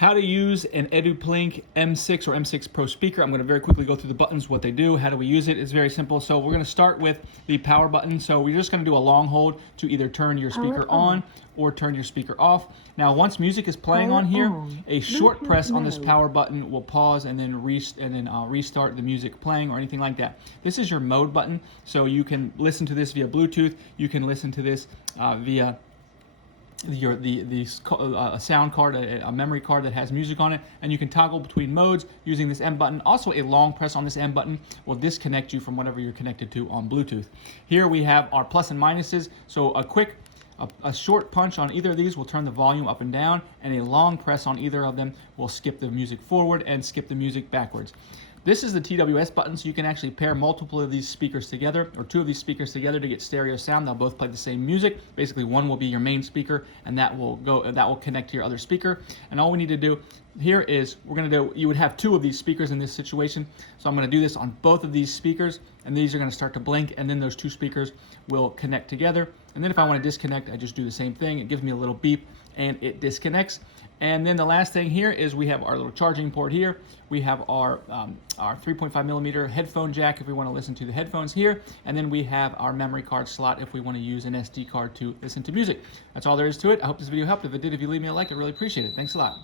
How to use an Eduplink M6 or M6 Pro speaker. I'm going to very quickly go through the buttons, what they do, how do we use it. It's very simple. So we're going to start with the power button. So we're just going to do a long hold to either turn your speaker on or turn your speaker off. Now once music is playing on here, a short press on this power button will pause and then restart the music playing or anything like that. This is your mode button, so you can listen to this via Bluetooth. You can listen to this via a sound card, a memory card that has music on it, and you can toggle between modes using this M button. Also, a long press on this M button will disconnect you from whatever you're connected to on Bluetooth. Here we have our plus and minuses. So a short punch on either of these will turn the volume up and down, and a long press on either of them will skip the music forward and skip the music backwards. This is the TWS button, so you can actually pair multiple of these speakers together, or two of these speakers together, to get stereo sound. They'll both play the same music. Basically, one will be your main speaker, and that will connect to your other speaker. And all we need to do here is you would have two of these speakers in this situation. So I'm going to do this on both of these speakers, and these are going to start to blink, and then those two speakers will connect together. And then if I want to disconnect, I just do the same thing. It gives me a little beep, and it disconnects. And then the last thing here is we have our little charging port here. We have our 3.5 millimeter headphone jack if we want to listen to the headphones here. And then we have our memory card slot if we want to use an SD card to listen to music. That's all there is to it. I hope this video helped. If it did, if you leave me a like, I'd really appreciate it. Thanks a lot.